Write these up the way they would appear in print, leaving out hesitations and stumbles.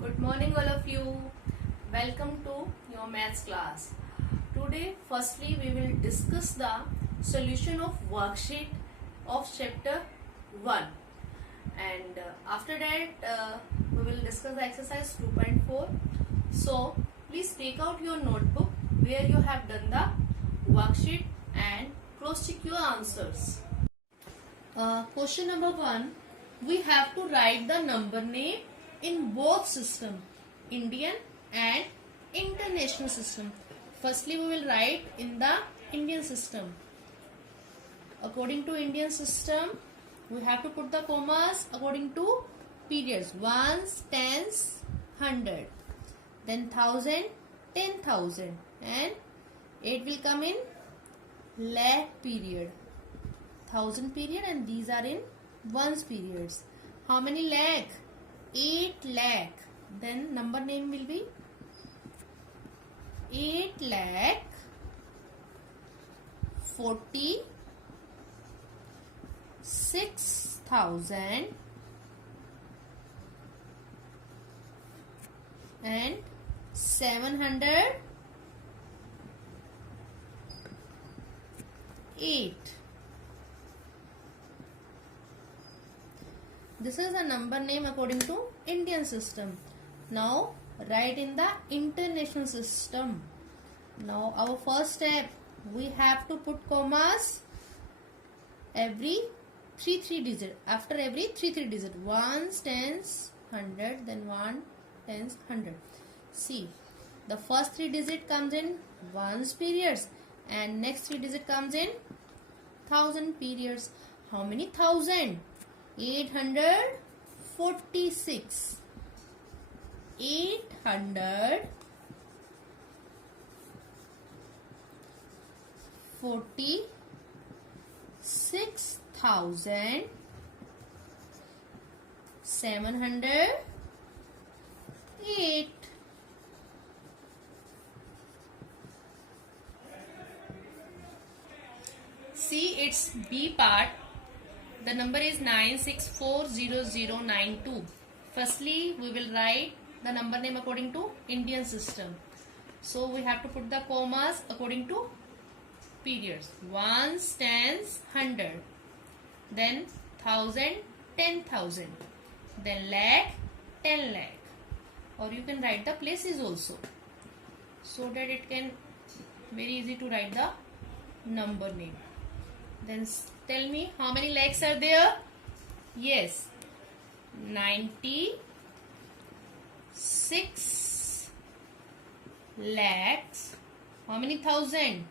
Good morning all of you. Welcome to your maths class. Today firstly we will discuss the solution of worksheet of chapter 1 and after that we will discuss the exercise 2.4. So please take out your notebook where you have done the worksheet and cross check your answers. Question number 1, we have to write the number name in both system, Indian and international system. Firstly we will write in the Indian system. According to Indian system we have to put the commas according to periods, ones, tens, 100, then 1000, 10,000, and it will come in lakh period, 1000 period, and these are in ones periods. How many lakh? 8 lakh. Then number name will be 8 lakh 46,000 and 708. This is a number name according to Indian system. Now write in the international system. Now our first step, we have to put commas every 3 digit. After every 3 digit, ones, tens, 100, then 1, tens, 100. See, the first 3 digit comes in ones periods and next 3 digit comes in 1000 periods. How many thousand? 846. 846,708. See its B part. The number is 96400092. Firstly, we will write the number name according to Indian system. So we have to put the commas according to periods. Ones, tens, 100. Then 1000, 10,000. Then lakh, 10 lakh. Or you can write the places also, so that it can very easy to write the number name. Then tell me how many lakhs are there? Yes, 96 lakhs. How many thousand?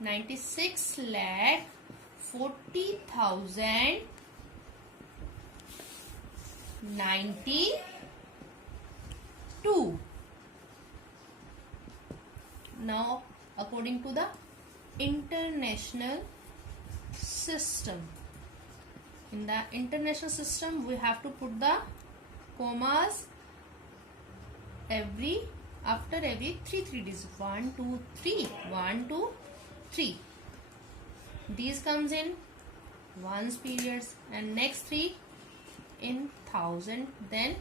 96 lakh 40,000 92. Now according to the international system, in the international system we have to put the commas after every 3 digits. 1 2 3, 1 2 3. These comes in ones periods and next 3 in 1000, then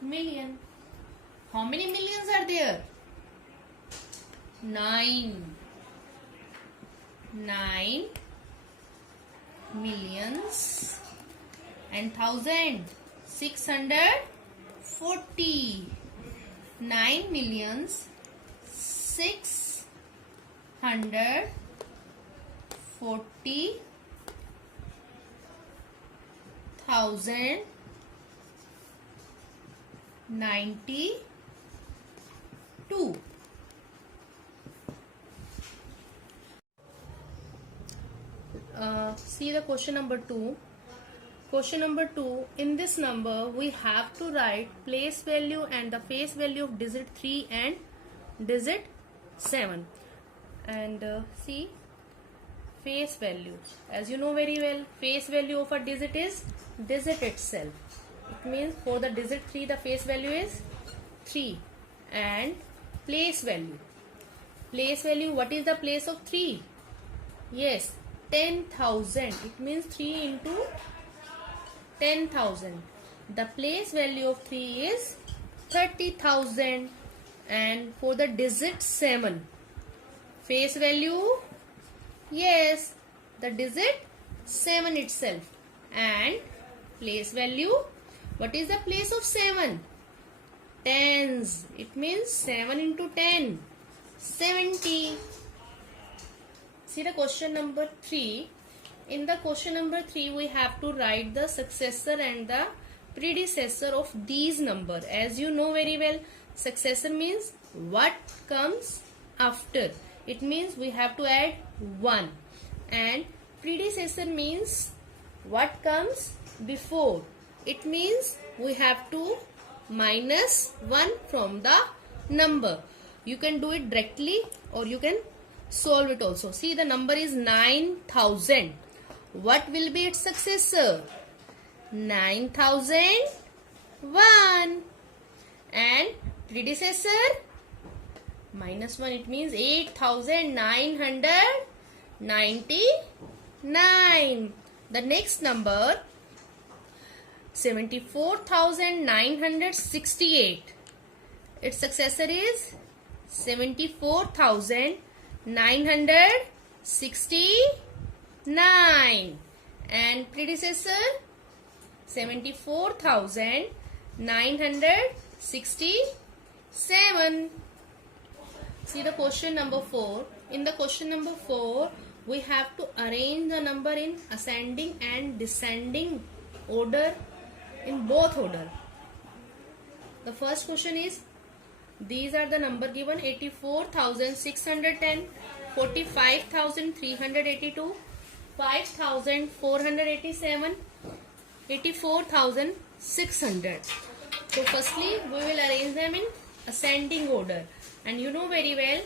million. How many millions are there? 9 millions and 1000, 640. 9 millions 640,092. See the question number 2. Question number 2, in this number we have to write place value and the face value of digit 3 and digit 7. And see, face value, as you know very well, face value of a digit is digit itself. It means for the digit 3 the face value is 3. And place value, what is the place of 3? Yes, 10,000. It means 3 into 10,000. The place value of 3 is 30,000. And for the digit 7, face value, yes, the digit 7 itself. And place value, what is the place of 7? Tens. It means 7 into 10, 70. See the question number 3. In the question number 3, we have to write the successor and the predecessor of these number. As you know very well, successor means what comes after. It means we have to add 1. And predecessor means what comes before. It means we have to minus 1 from the number. You can do it directly or you can solve it also. See, the number is 9,000. What will be its successor? 9,001. And predecessor, minus 1, it means 8,999. The next number, 74,968. Its successor is 74,969. And predecessor, 74,967. See the question number 4. In the question number 4, we have to arrange the number in ascending and descending order, in both order. The first question is, these are the number given: 84,610, 45,382, 5,487, 84,600. So firstly, we will arrange them in ascending order. And you know very well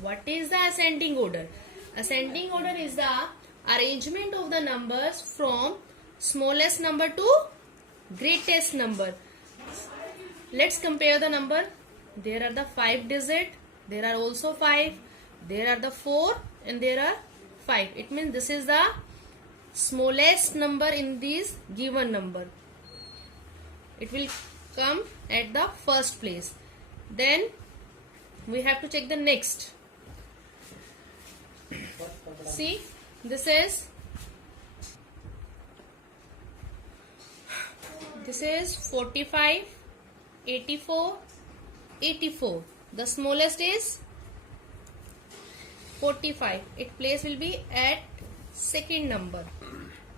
what is the ascending order. Ascending order is the arrangement of the numbers from smallest number to greatest number. Let's compare the number. There are the 5 digit, there are also 5, there are the 4, and there are 5. It means this is the smallest number in this given number. It will come at the first place. Then we have to check the next. See, this is 45, 84, 84. The smallest is 45. Its place will be at second number.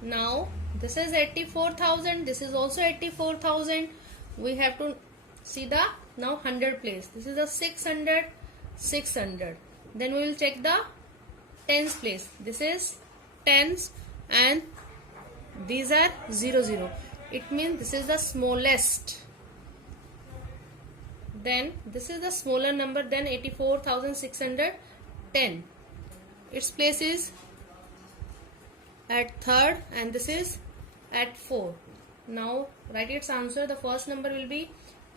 Now this is 84,000. This is also 84,000. We have to see the now 100 place. This is a 600, 600. Then we will check the tens place. This is tens and these are 00. It means this is the smallest. Then this is the smaller number than 84,610. Its place is at third and this is at 4. Now write its answer. The first number will be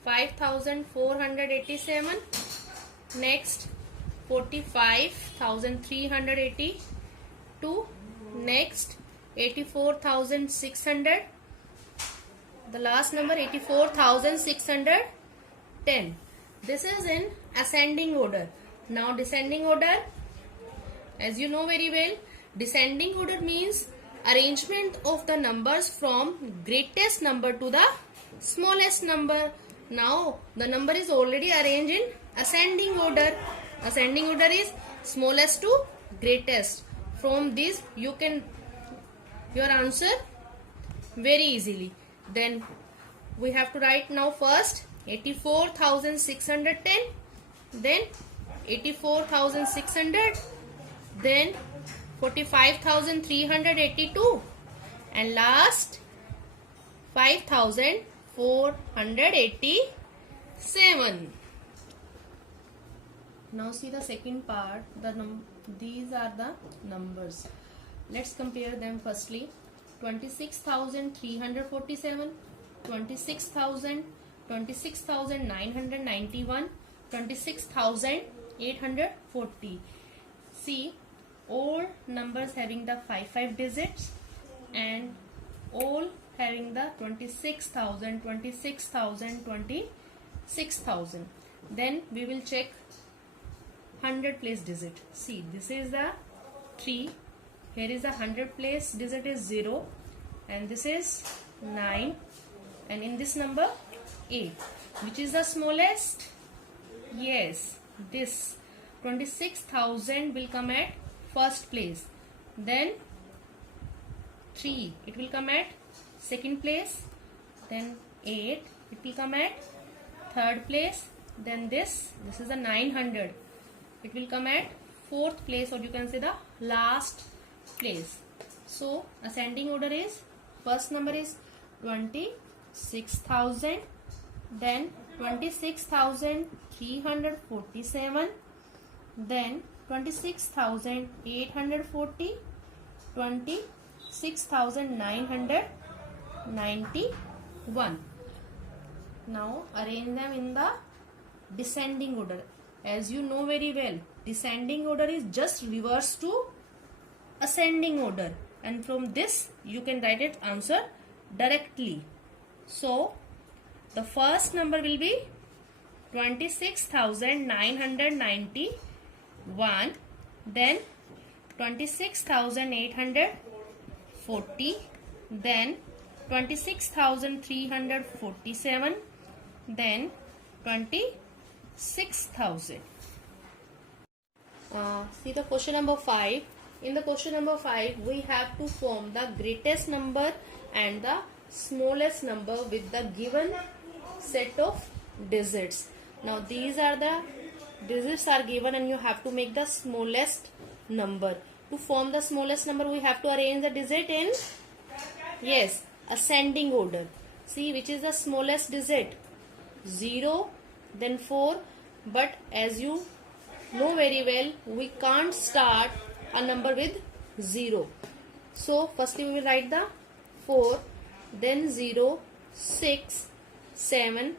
5,487. Next 45,382. Next 84,600. The last number 84,610. This is in ascending order. Now descending order, as you know very well, descending order means arrangement of the numbers from greatest number to the smallest number. Now the number is already arranged in ascending order. Ascending order is smallest to greatest. From this you can your answer very easily. Then we have to write now first 84,610, then 84,600, then 45,382, and last 5,487. Now see the second part. These are the numbers. Let's compare them. Firstly, 26,347, 26,000, 26,991, 26,840. See, all numbers having the 5 digits and all having the 26,000, 26,000, 6,000. Then we will check 100 place digit. See, this is the 3. Here is the 100 place digit is 0, and this is 9, and in this number 8. Which is the smallest? Yes, this 26,000 will come at first place. Then 3, it will come at second place. Then 8, it will come at third place. Then this is a 900, it will come at fourth place, or you can say the last place. So ascending order is, first number is 26,000, then 26,347, then 26,840, 26,991. Now arrange them in the descending order. As you know very well, descending order is just reverse to ascending order, and from this you can write its answer directly. So the first number will be 26,991, then 26,840, then 26,347, then 26,000. See the question number 5. In the question number 5, we have to form the greatest number and the smallest number with the given set of digits. Now these are the digits are given, and you have to make the smallest number. To form the smallest number, we have to arrange the digit in, yes, ascending order. See, which is the smallest digit? 0, then 4. But as you know very well, we can't start a number with 0. So firstly we will write the 4, then 0, 6, 7,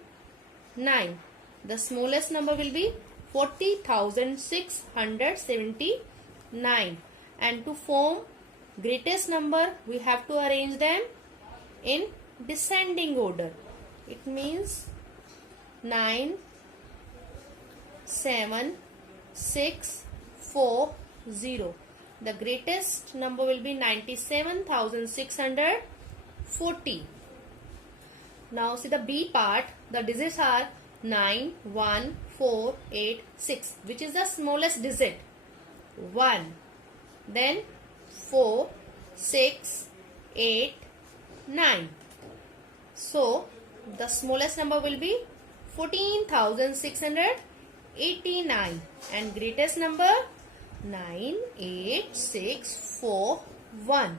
9. The smallest number will be 40,679. And to form greatest number, we have to arrange them in descending order. It means 9, 7, 6, 4, 0. The greatest number will be 97,640. Now see the B part. The digits are 9, 1, 4, 8, 6. Which is the smallest digit? 1. Then 4, 6, 8, 9. So the smallest number will be 14,689, and greatest number 98641.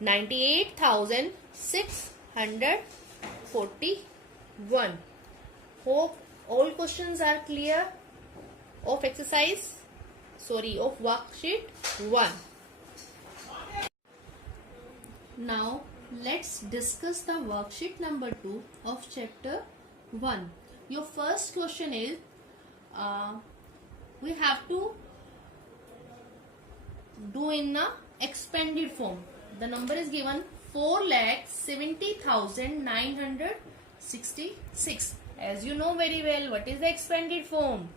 98,641. Hope all questions are clear of exercise, of worksheet 1. Now let's discuss the worksheet number 2 of chapter 1. Your first question is, we have to do in a expanded form. The number is given 4,70,966. As you know very well, what is the expanded form?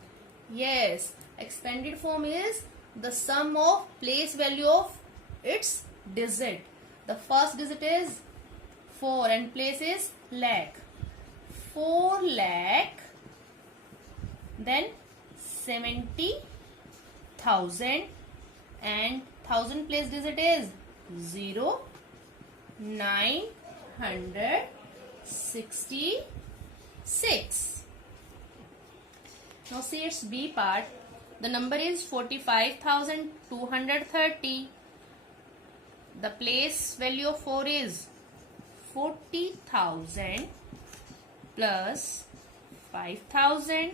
Yes, expanded form is the sum of place value of its digit. The first digit is 4 and place is lakh. 4 lakh, then 70,000, and 1000 place digit is 0, 966. Now see its B part. The number is 45,230. The place value of 4 is 40,000 plus 5,000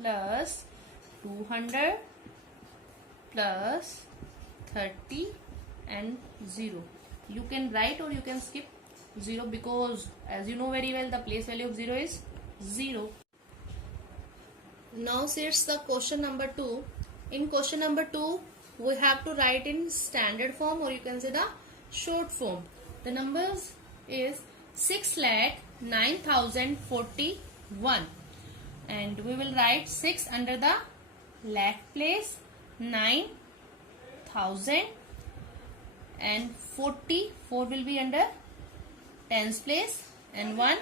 plus 200 plus 30 and 0. You can write or you can skip 0, because as you know very well, the place value of 0 is 0. Now see it's the question number 2. In question number 2, we have to write in standard form, or you can say the short form. The numbers is 6,09,040 1. And we will write 6 under the lakh place, 9,000, and 44 will be under tens place, and 1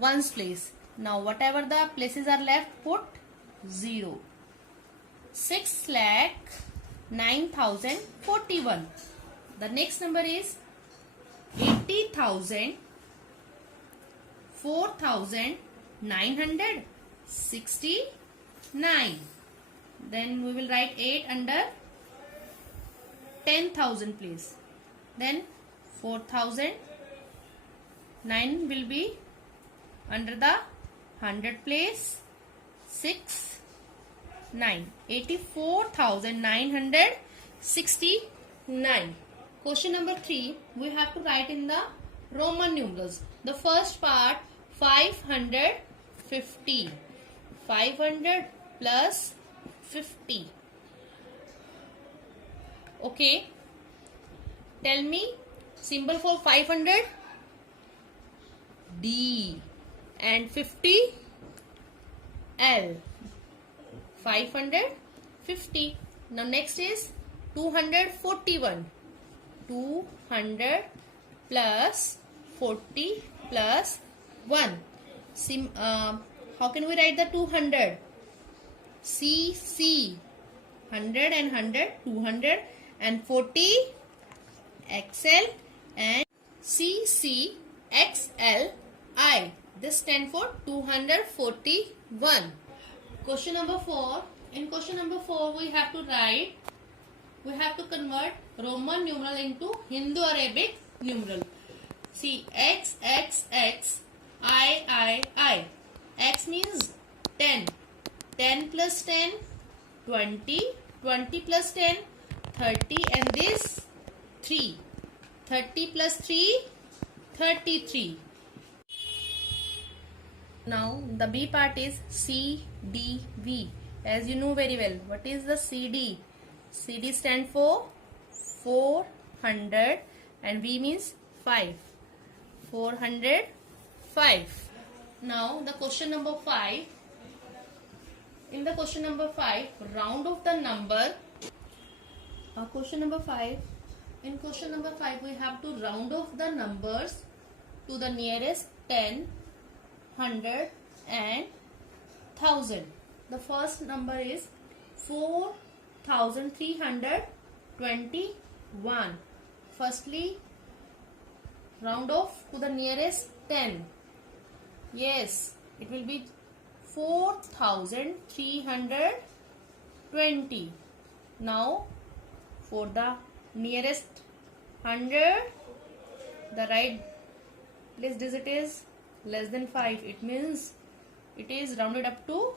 ones place. Now whatever the places are left, put 0. 6,09,041. The next number is 80,000, 4,969. Then we will write 8 under 10,000 place. Then 4,000. 9 will be under the 100 place. 6, 9. 84,969. Question number 3. We have to write in the Roman numerals. The first part, 550. 500 plus 50. Okay. Tell me symbol for 500. D. And 50. L. 550. Now next is 241. 200 plus 40 plus 1. How can we write the 200? C. 100 and 100, 200, and 40 XL, and CCXLI. This stands for 241. Question number 4. In question number 4, we have to convert Roman numeral into Hindu-Arabic numeral. See, X, I. X means 10. 10 plus 10, 20. 20 plus 10, 30. And this 3. 30 plus 3, 33. Now the B part is CDV. As you know very well, what is the CD? CD stands for 400 and V means 5. 405. Now the question number 5. In the question number 5, round off the number. Question number 5. In question number 5, we have to round off the numbers to the nearest 10, 100 and 1000. The first number is 4,321. Firstly, round off to the nearest 10. Yes, it will be 4,320. Now, for the nearest 100, the right place digit is less than 5. It means it is rounded up to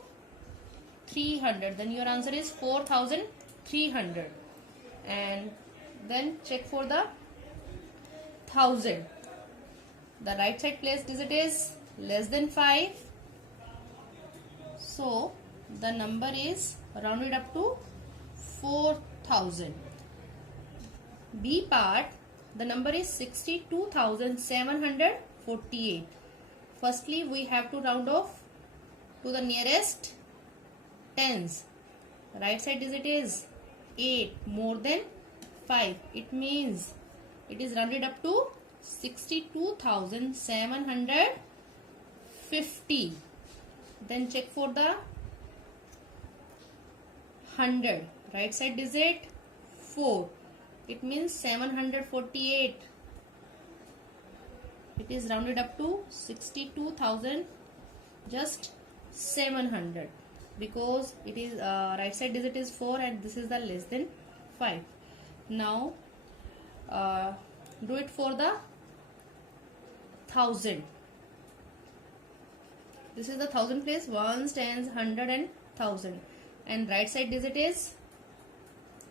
300. Then your answer is 4,300. And then check for the 1000. The right side place digit is less than 5. So the number is rounded up to 4,000. B part, the number is 62,748. Firstly, we have to round off to the nearest tens. Right side digit is 8, more than 5. It means it is rounded up to 62,750. Then check for the 100. Right side digit 4. It means 748. It is rounded up to 62,000 just 700, because it is right side digit is 4 and this is the less than 5. Now do it for the 1000. This is the 1000 place, ones, tens, 100 and 1000, and right side digit is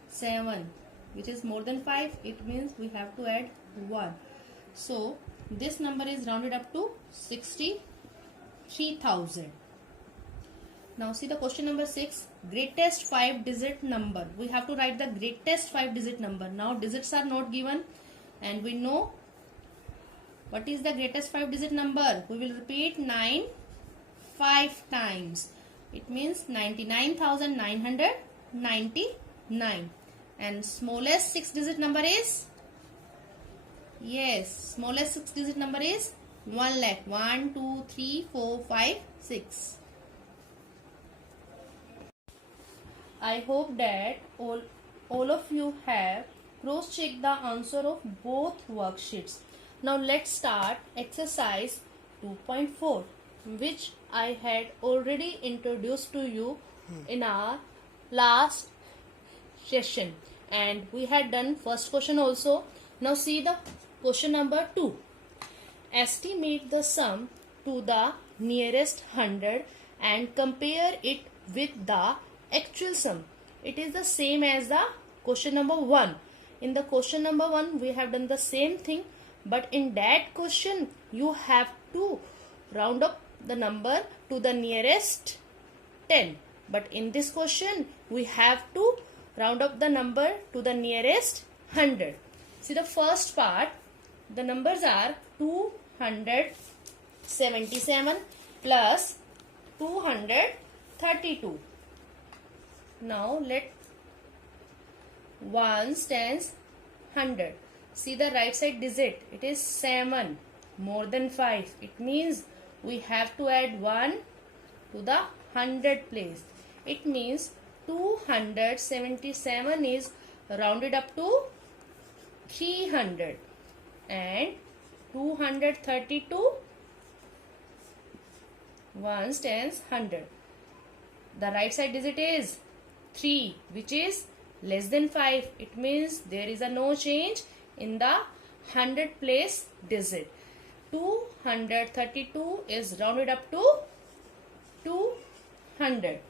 7, which is more than 5. It means we have to add 1. So this number is rounded up to 63,000. Now see the question number 6. Greatest 5-digit number. We have to write the greatest 5-digit number. Now digits are not given and we know what is the greatest 5-digit number. We will repeat 9, 5 times. It means 99,999. And smallest 6-digit number is? Yes, smallest 6-digit number is 1 lakh. 1, 2, 3, 4, 5, 6. I hope that all of you have cross-checked the answer of both worksheets. Now let's start exercise 2.4, which I had already introduced to you in our last session, and we had done first question also. Now see the question number 2. Estimate the sum to the nearest 100 and compare it with the actual sum. It is the same as the question number 1. In the question number 1 we have done the same thing, but in that question you have to round up the number to the nearest 10. But in this question we have to round up the number to the nearest 100. See the first part, the numbers are 277 plus 232. Now let ones tens 100. See the right side digit, it is 7 more than 5. It means we have to add 1 to the 100 place. It means 277 is rounded up to 300 and 232 ones tens 100. The right side digit is 3, which is less than 5. It means there is a no change in the 100 place digit. 232 is rounded up to 200.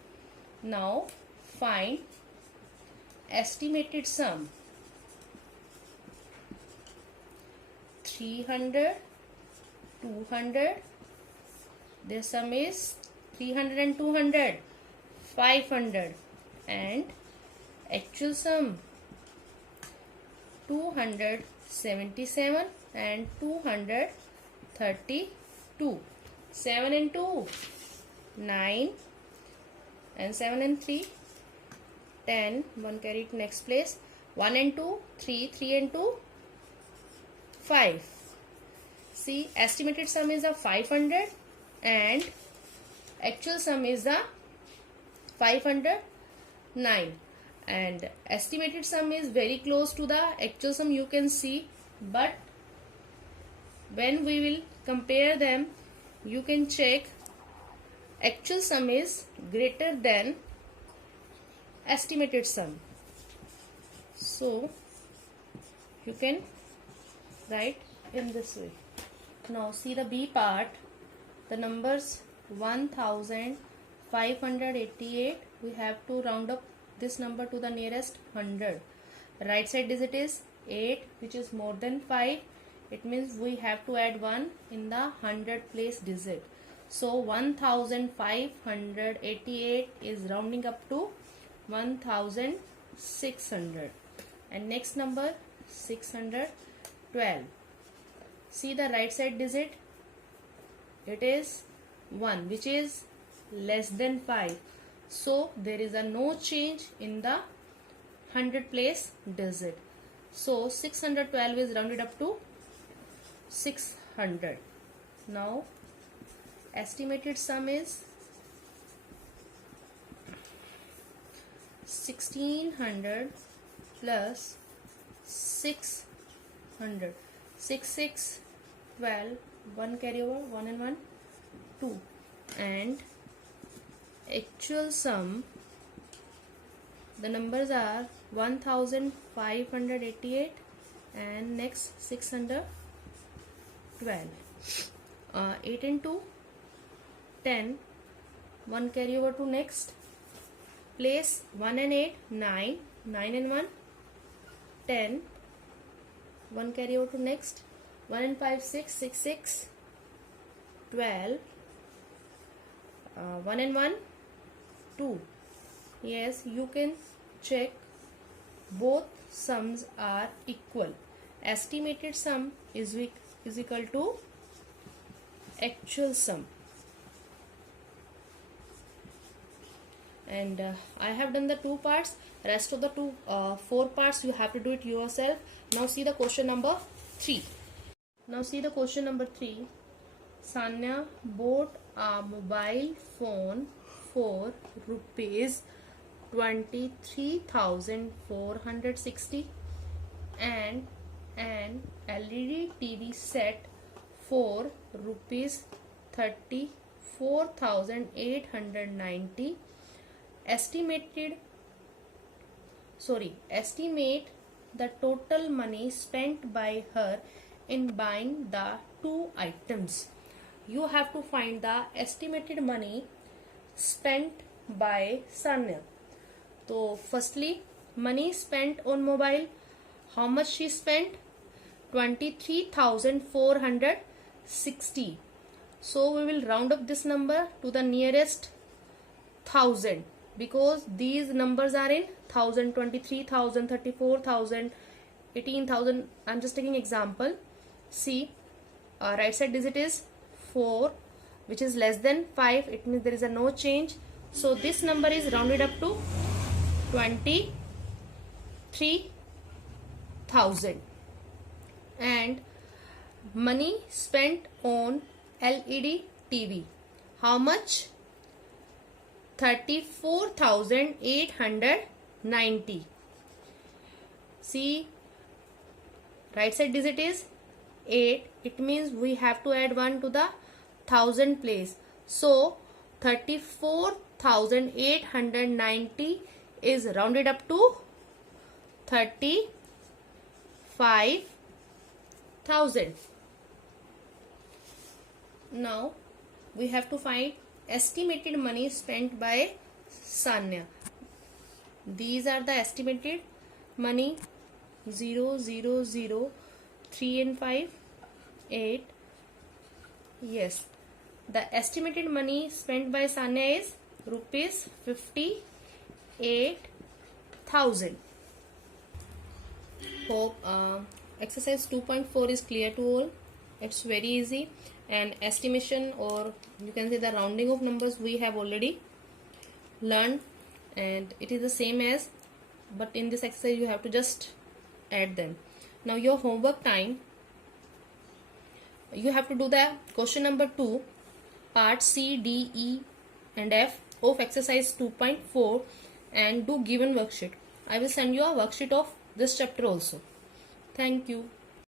Now find estimated sum. 300, 200. Their sum is 300 and 200, 500, and actual sum 277 and 232. 7 and 2, 9, and 7 and 3, 10. 1 carried next place. 1 and 2, 3, 3 and 2, 5. See, estimated sum is a 500 and actual sum is the 509, and estimated sum is very close to the actual sum, you can see, but when we will compare them you can check actual sum is greater than estimated sum. So you can write in this way. Now see the B part, the numbers 1588. We have to round up this number to the nearest 100. Right side digit is 8, which is more than 5. It means we have to add 1 in the 100 place digit. So 1588 is rounding up to 1600. And next number 612. See the right side digit, it is 1, which is less than 5. So there is a no change in the 100 place digit. So 612 is rounded up to 600. Now estimated sum is 1600 plus 600. 6, 6, 12, 1 carry over, 1 and 1, 2. And actual sum, the numbers are 1588 and next 612. 8 and 2, 10. 1 carry over to next place. 1 and 8, 9. 9 and 1, 10. 1 carry over to next. 1 and 5, 6. 6, 6, 12. 1 and 1, 2. Yes, you can check both sums are equal. Estimated sum is equal to actual sum. and I have done the 2 parts. Rest of the 4 parts you have to do it yourself. Now see the question number 3. Now see the question number 3. Sanya bought a mobile phone for rupees 23,460 and an LED TV set for rupees 34,890. Estimate the total money spent by her in buying the 2 items. You have to find the estimated money spent by Sanya. So firstly, money spent on mobile. How much she spent? 23,460. So we will round up this number to the nearest 1000, because these numbers are in 1000, 23,000, 34,000, 18,000. I'm just taking example. See, right side digit is 4, which is less than 5. It means there is a no change. So this number is rounded up to 23,000. And money spent on LED TV. How much? 34,890. See, right side digit is 8. It means we have to add 1 to the 1000 place. So 34,890 is rounded up to 35,000. Now we have to find estimated money spent by Sanya. These are the estimated money: 0, 0, 0, 3 and 5, 8. Yes, the estimated money spent by Sanya is rupees 58,000. Hope exercise 2.4 is clear to all. It's very easy, and estimation, or you can say the rounding of numbers, we have already learned, and it is the same as, but in this exercise you have to just add them. Now your homework time, you have to do the question number 2, part C, D, E and F of exercise 2.4 and do given worksheet. I will send you a worksheet of this chapter also. Thank you.